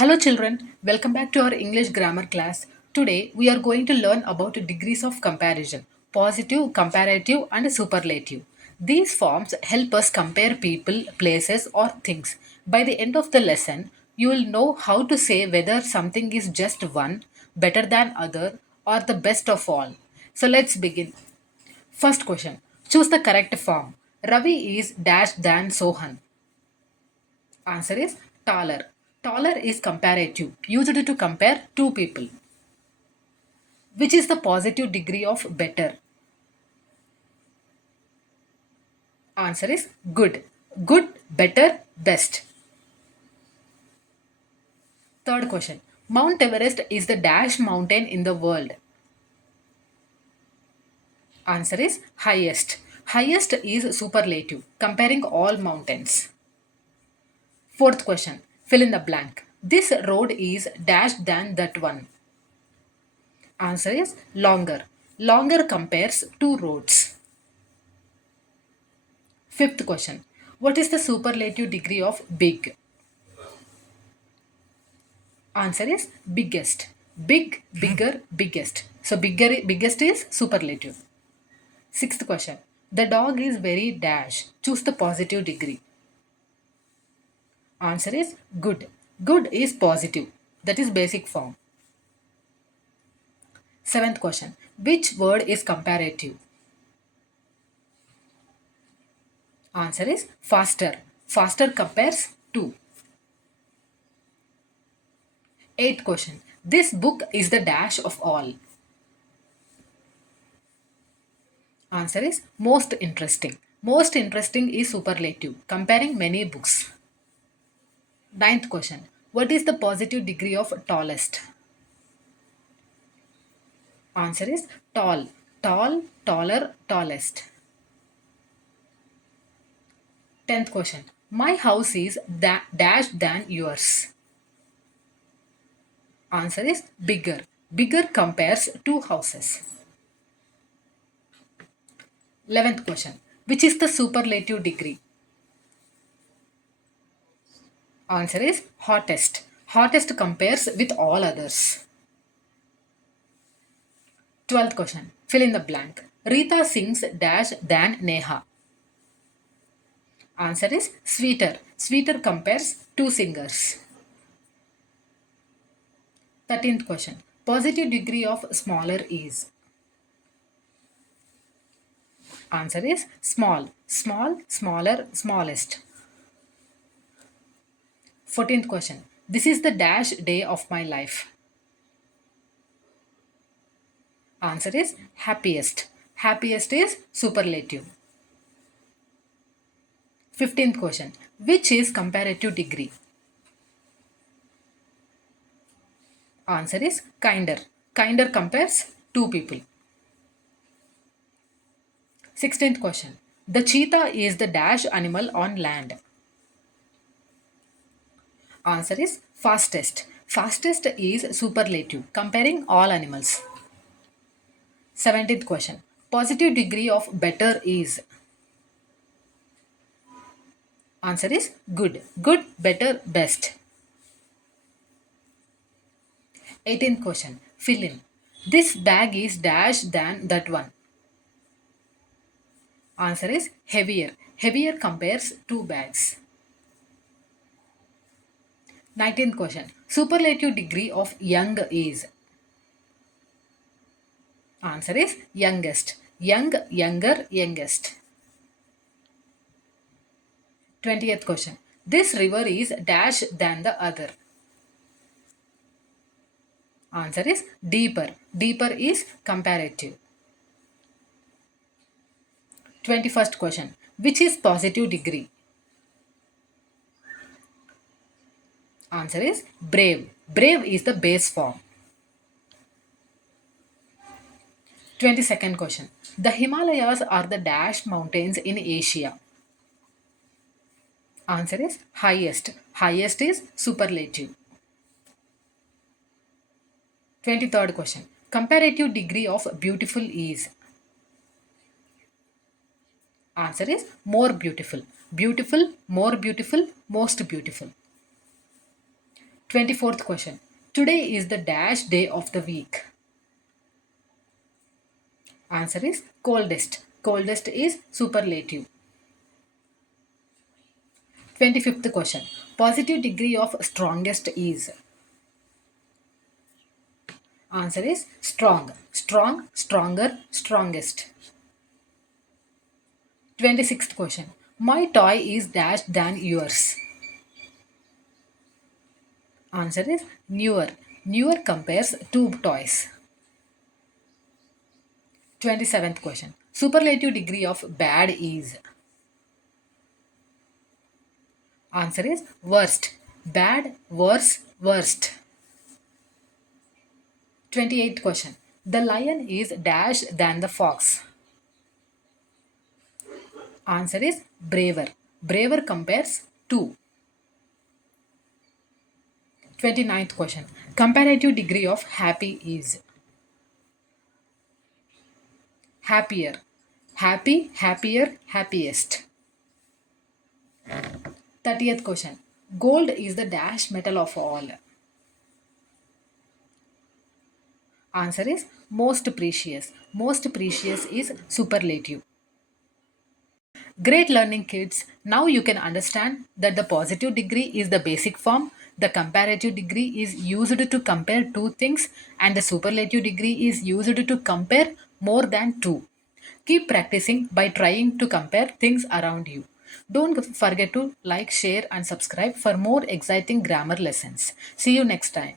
Hello children, welcome back to our English grammar class. Today we are going to learn about degrees of comparison, positive, comparative and superlative. These forms help us compare people, places or things. By the end of the lesson, you will know how to say whether something is just one, better than other or the best of all. So let's begin. First question. Choose the correct form. Ravi is dash than Sohan. Answer is taller. Taller is comparative, used to compare two people. Which is the positive degree of better? Answer is good. Good, better, best. Third question. Mount Everest is the dash mountain in the world. Answer is highest. Highest is superlative, comparing all mountains. Fourth question. Fill in the blank. This road is dash than that one. Answer is longer. Longer compares two roads. Fifth question. What is the superlative degree of big? Answer is biggest. Big, bigger, biggest. So biggest is superlative. Sixth question. The dog is very dash. Choose the positive degree. Answer is good. Good is positive. That is basic form. Seventh question. Which word is comparative? Answer is faster. Faster compares two. Eighth question. This book is the dash of all. Answer is most interesting. Most interesting is superlative, comparing many books. Ninth question. What is the positive degree of tallest? Answer is tall. Tall, taller, tallest. Tenth question. My house is dash than yours. Answer is bigger. Bigger compares two houses. 11th question. Which is the superlative degree? Answer is hottest. Hottest compares with all others. 12th question. Fill in the blank. Rita sings dash than Neha. Answer is sweeter. Sweeter compares two singers. 13th question. Positive degree of smaller is. Answer is small. Small, smaller, smallest. 14th question. This is the dash day of my life. Answer is happiest. Happiest is superlative. 15th question. Which is comparative degree? Answer is kinder. Kinder compares two people. 16th question. The cheetah is the dash animal on land. Answer is fastest. Fastest is superlative, comparing all animals. 17th question. Positive degree of better is. Answer is good. Good, better, best. 18th question. Fill in. This bag is dash than that one. Answer is heavier. Heavier compares two bags. 19th question. Superlative degree of young is. Answer is youngest. Young, younger, youngest. 20th question. This river is dash than the other. Answer is deeper. Deeper is comparative. 21st question. Which is positive degree? Answer is brave. Brave is the base form. 22nd question. The Himalayas are the dash mountains in Asia. Answer is highest. Highest is superlative. 23rd question. Comparative degree of beautiful is. Answer is more beautiful. Beautiful, more beautiful, most beautiful. 24th question. Today is the dash day of the week. Answer is coldest. Coldest is superlative. 25th question. Positive degree of strongest is. Answer is strong. Strong, stronger, strongest. 26th question. My toy is dash than yours. Answer is newer. Newer compares two toys. 27th question. Superlative degree of bad is. Answer is worst. Bad, worse, worst. 28th question. The lion is dash than the fox. Answer is braver. Braver compares two. 29th question. Comparative degree of happy is. Happier. Happy, happier, happiest. 30th question. Gold is the dash metal of all. Answer is most precious. Most precious is superlative. Great learning, kids. Now you can understand that the positive degree is the basic form, the comparative degree is used to compare two things, and the superlative degree is used to compare more than two. Keep practicing by trying to compare things around you. Don't forget to like, share, and subscribe for more exciting grammar lessons. See you next time.